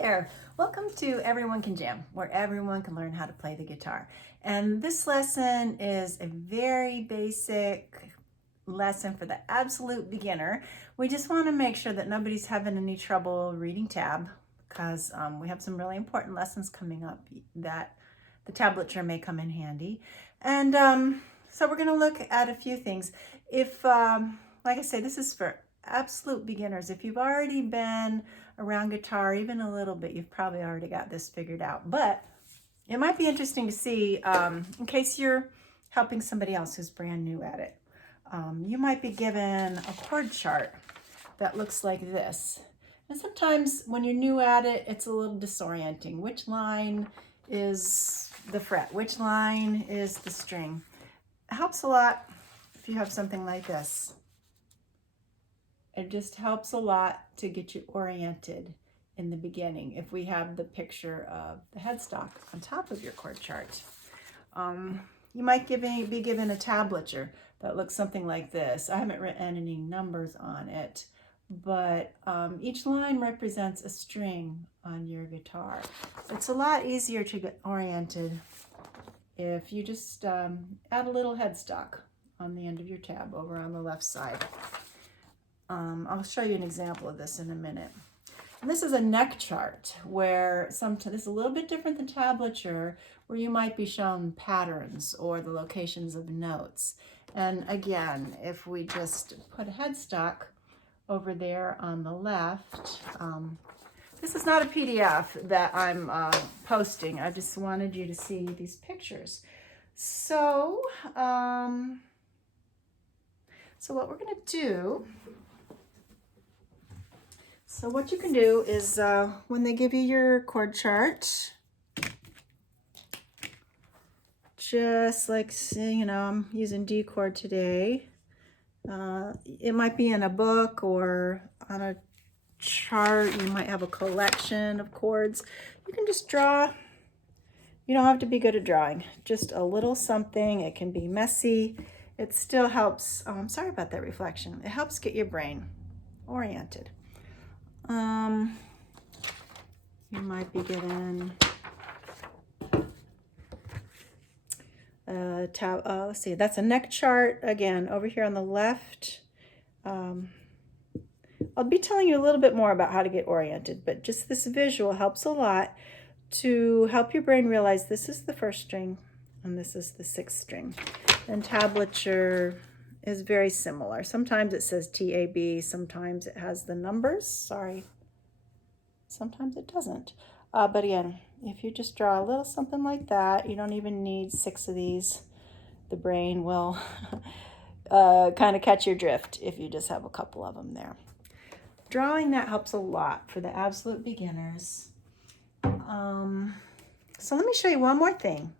there. Welcome to Everyone Can Jam, where everyone can learn how to play the guitar. And this lesson is a very basic lesson for the absolute beginner. We just want to make sure that nobody's having any trouble reading tab, because we have some really important lessons coming up that the tablature may come in handy. And so we're going to look at a few things. If, like I say, this is for absolute beginners. If you've already been around guitar even a little bit, you've probably already got this figured out. But it might be interesting to see, in case you're helping somebody else who's brand new at it. You might be given a chord chart that looks like this. And sometimes when you're new at it, it's a little disorienting. Which line is the fret? Which line is the string? It helps a lot if you have something like this. It just helps a lot to get you oriented in the beginning if we have the picture of the headstock on top of your chord chart. You might be given a tablature that looks something like this. I haven't written any numbers on it, but each line represents a string on your guitar. It's a lot easier to get oriented if you just add a little headstock on the end of your tab over on the left side. I'll show you an example of this in a minute. And this is a neck chart where this is a little bit different than tablature, where you might be shown patterns or the locations of notes. And again, if we just put a headstock over there on the left, this is not a PDF that I'm posting. I just wanted you to see these pictures. So, so what we're going to do, so what you can do is when they give you your chord chart, just like, you know, I'm using D chord today. It might be in a book or on a chart. You might have a collection of chords. You can just draw. You don't have to be good at drawing. Just a little something. It can be messy. It still helps. Oh, I'm sorry about that reflection. It helps get your brain oriented. You might be given let's see, that's a neck chart again over here on the left. I'll be telling you a little bit more about how to get oriented, but just this visual helps a lot to help your brain realize this is the first string and this is the sixth string. And tablature is very similar. Sometimes it says TAB, sometimes it has the numbers, sorry. Sometimes it doesn't. But again, if you just draw a little something like that, you don't even need 6 of these. The brain will kind of catch your drift if you just have a couple of them there. Drawing that helps a lot for the absolute beginners. So let me show you one more thing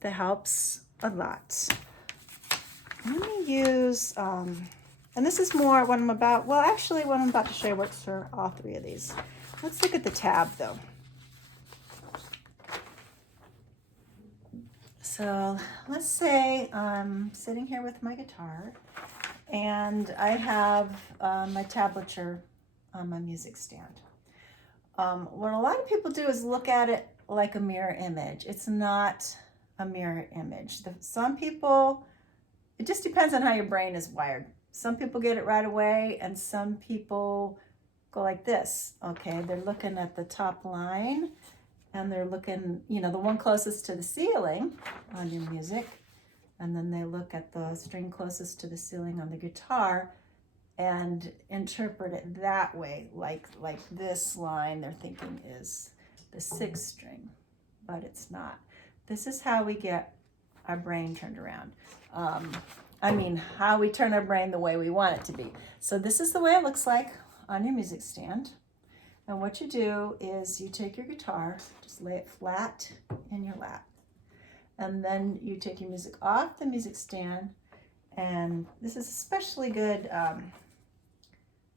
that helps a lot. Let me use, and this is more what I'm about, well actually what I'm about to show you works for all 3 of these. Let's look at the tab though. So let's say I'm sitting here with my guitar and I have my tablature on my music stand. What a lot of people do is look at it like a mirror image. It's not a mirror image. Some people, it just depends on how your brain is wired. Some people get it right away and some people go like this. Okay, they're looking at the top line and they're looking, you know, the one closest to the ceiling on your music, and then they look at the string closest to the ceiling on the guitar and interpret it that way, like this line they're thinking is the 6th string, but it's not. This is how we get our brain turned around. How we turn our brain the way we want it to be. So this is the way it looks like on your music stand. And what you do is you take your guitar, just lay it flat in your lap. And then you take your music off the music stand. And this is especially good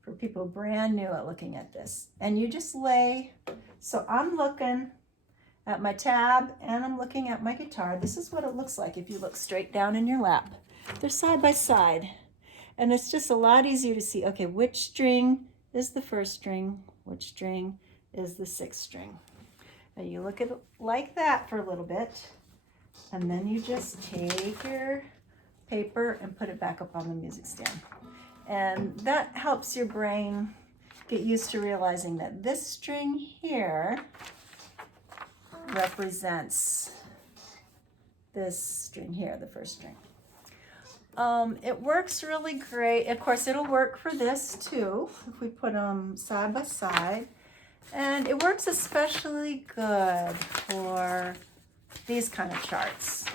for people brand new at looking at this. And you just lay, so I'm looking at my tab and I'm looking at my guitar. This is what it looks like if you look straight down in your lap. They're side by side. And it's just a lot easier to see, okay, which string is the first string, which string is the 6th string. Now you look at it like that for a little bit, and then you just take your paper and put it back up on the music stand. And that helps your brain get used to realizing that this string here represents this string here, the 1st string. It works really great. Of course, it'll work for this too, if we put them side by side. And it works especially good for these kind of charts.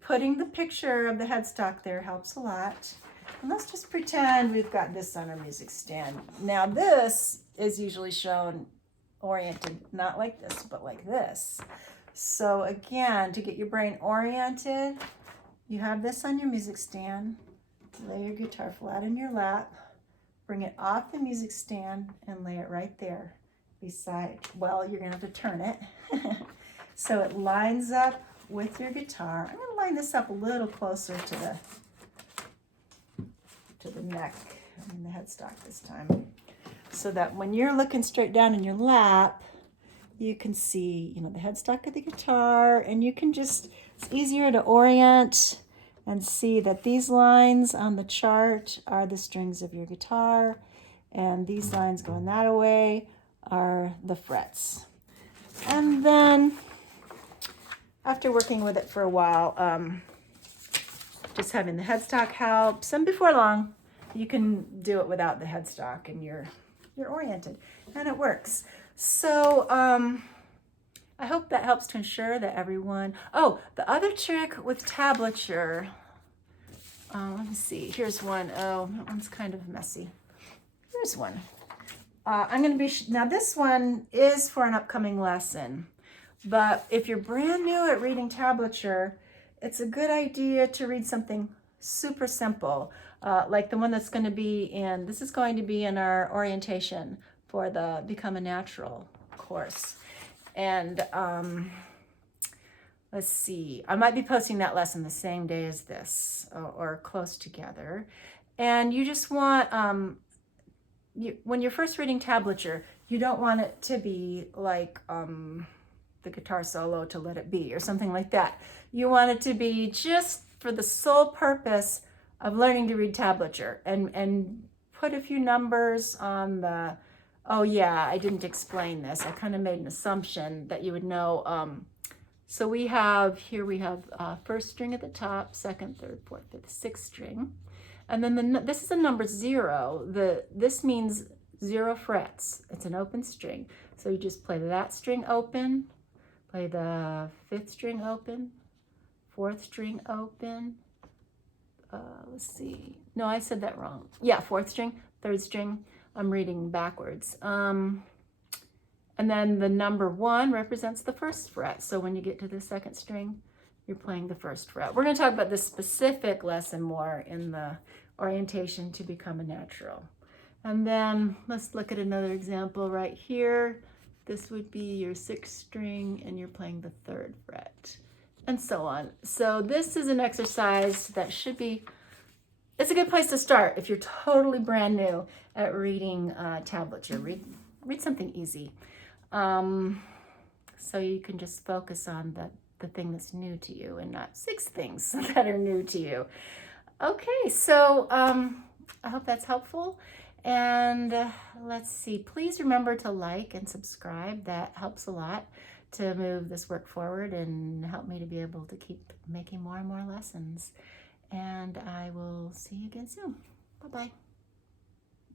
Putting the picture of the headstock there helps a lot. And let's just pretend we've got this on our music stand. Now this is usually shown oriented, not like this, but like this. So again, to get your brain oriented, you have this on your music stand, lay your guitar flat in your lap, bring it off the music stand and lay it right there beside, well, you're gonna have to turn it. So it lines up with your guitar. I'm gonna line this up a little closer to the neck, I mean the headstock this time, so that when you're looking straight down in your lap, you can see, the headstock of the guitar, and you can just, it's easier to orient and see that these lines on the chart are the strings of your guitar, and these lines going that way are the frets. And then after working with it for a while, just having the headstock helps, and before long you can do it without the headstock and you're oriented, and it works. So I hope that helps to ensure that everyone, the other trick with tablature, let me see, here's one. Oh, that one's kind of messy. Here's one. I'm going to be, now this one is for an upcoming lesson, but if you're brand new at reading tablature, it's a good idea to read something super simple, like the one that's going to be in, this is going to be in our orientation for the Become a Natural course. And let's see, I might be posting that lesson the same day as this, or close together. And you just want, when you're first reading tablature, you don't want it to be like the guitar solo to Let It Be or something like that. You want it to be just for the sole purpose of learning to read tablature, and put a few numbers on the, oh yeah, I didn't explain this. I kind of made an assumption that you would know. So we have 1st string at the top, 2nd, 3rd, 4th, 5th, 6th string. And then this is a number 0. This means 0 frets. It's an open string. So you just play that string open, play the 5th string open, 4th string open. Let's see. No, I said that wrong. Yeah, 4th string, 3rd string. I'm reading backwards. And then the number 1 represents the 1st fret. So when you get to the 2nd string, you're playing the 1st fret. We're going to talk about this specific lesson more in the orientation to Become a Natural. And then let's look at another example right here. This would be your 6th string, and you're playing the 3rd fret, and so on. So this is an exercise that should be, it's a good place to start if you're totally brand new at reading tablature. Read something easy. So you can just focus on the thing that's new to you and not 6 things that are new to you. Okay, so I hope that's helpful. And let's see, please remember to like and subscribe. That helps a lot to move this work forward and help me to be able to keep making more and more lessons. And I will see you again soon. Bye-bye.